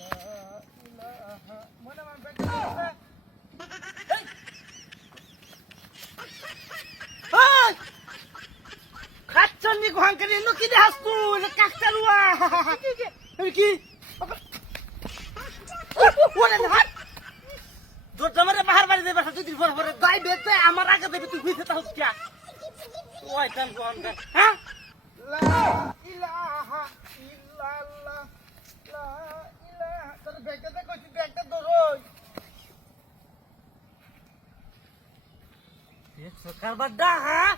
লা ইলাহা মনে মনে ব্যাগটা আছে এই খাচ্ছনি নো কি দেখাস তুই কাকতারুয়া লা ইলাহা ইল্লাল্লাহ লা ব্যাগটা কইছি ব্যাগটা ধরই এক সরকার বাড্ডা হ্যাঁ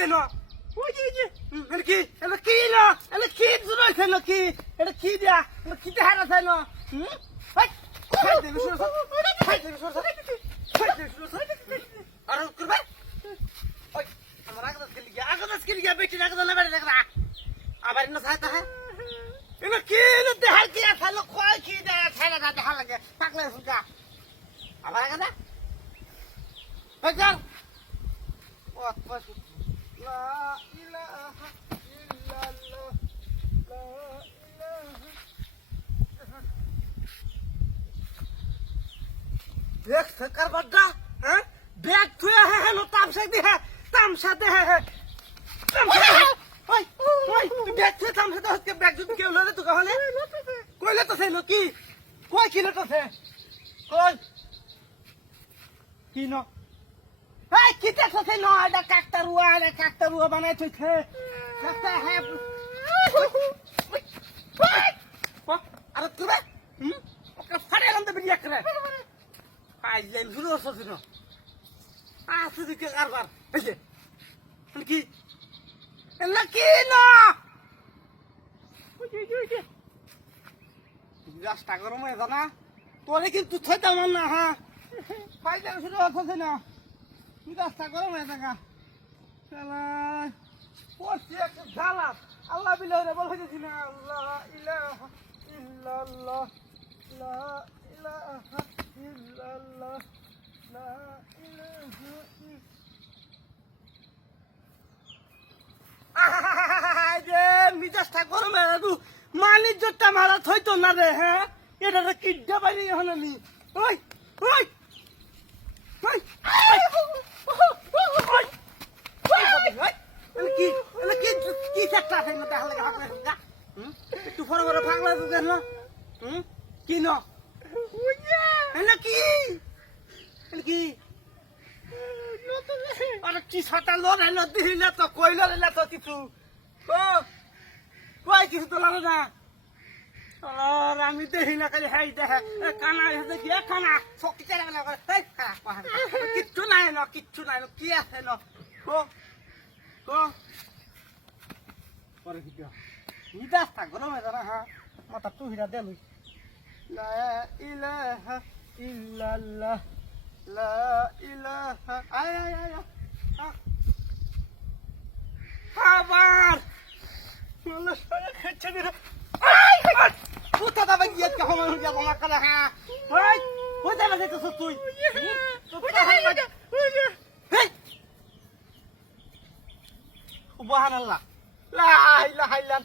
কেন ওই যে এটা কি? এটা কি না? এটা কি শুরু হয়েছে না কি? এটা কি দিয়া? এটা কি দেখা আছে না? হুম? হাই! দেবে শুরু হাই দেবে শুরু বাড়ি না চাইতে হ্যাঁ এগুলো কি দেহার কি ফেলো কয় কি দেয় ছাইলে না দেখা লাগে পাকলে ফুকা আবার আগে না বেকার লা ইলাহা ইল্লাল্লাহ লা ইলাহা देख सकर बड्डा बैग थुए है लो तामसा दे है तामसा दे है तामसा ওই ওই, তুই ব্যাগ ছেড়ে থাম সেটা হচ্ছে ব্যাগ যদি কেউ লড়ে তোকে হলে। কইলে তো সেই কি কই কিলে তো সে? কই? কি ন এই কি দেখছ সেই ন এটা কাকতারুয়া এটা কাকতারুয়া বানাই থইছে কাকতা হ্যাঁ আরে তুই হুম? ওকে ফাড়ে এলাম তো বিরিয়া করে। আই যাই ঘুরে আসছিস না আসছিস কি? না? রাস্তা গরম হয়ে না? তোরে কিন্তু থইতাম না হ্যাঁ? ফাইজার শুরু হচ্ছে না। রাস্তা গরম হয়ে থাকা পড়ছি একটা ঝালাস আল্লাহ বিল্লাহ বল হয়েছি না আল্লাহ ইলাহা ইল্লাল্লাহ লা ইলাহা ইল্লাল্লাহ লা ইলাহা যে মিজাজটা গরম হয়ে গেল মানিজ্যটা মারা থইতো না রে হ্যাঁ? এটা তো কিডা বাড়ি এখন আমি। ওই ওই একটু পরে পরে ভাগলা দুধের না হুম? কি ন? কি? কি? আরে কি সাতা লোন এনে দিলে তো কইল তো কিছু। ও কই কিছু তো কি কিচ্ছু নাই ন কি আছে ন? ও ও পরে কি নিদাস থাক গরম হয়ে যাবে হ্যাঁ মাথা টু হিরা দেলুই লা ইলাহা ইল্লাল্লাহ, লা ইলাহা কোথা দাবা গিয়ে কাহো মানুষ যাব না হ্যাঁ ওই ওই দাবা যেতে তুই? সুবহানাল্লাহ লা ইলাহা ইল্লা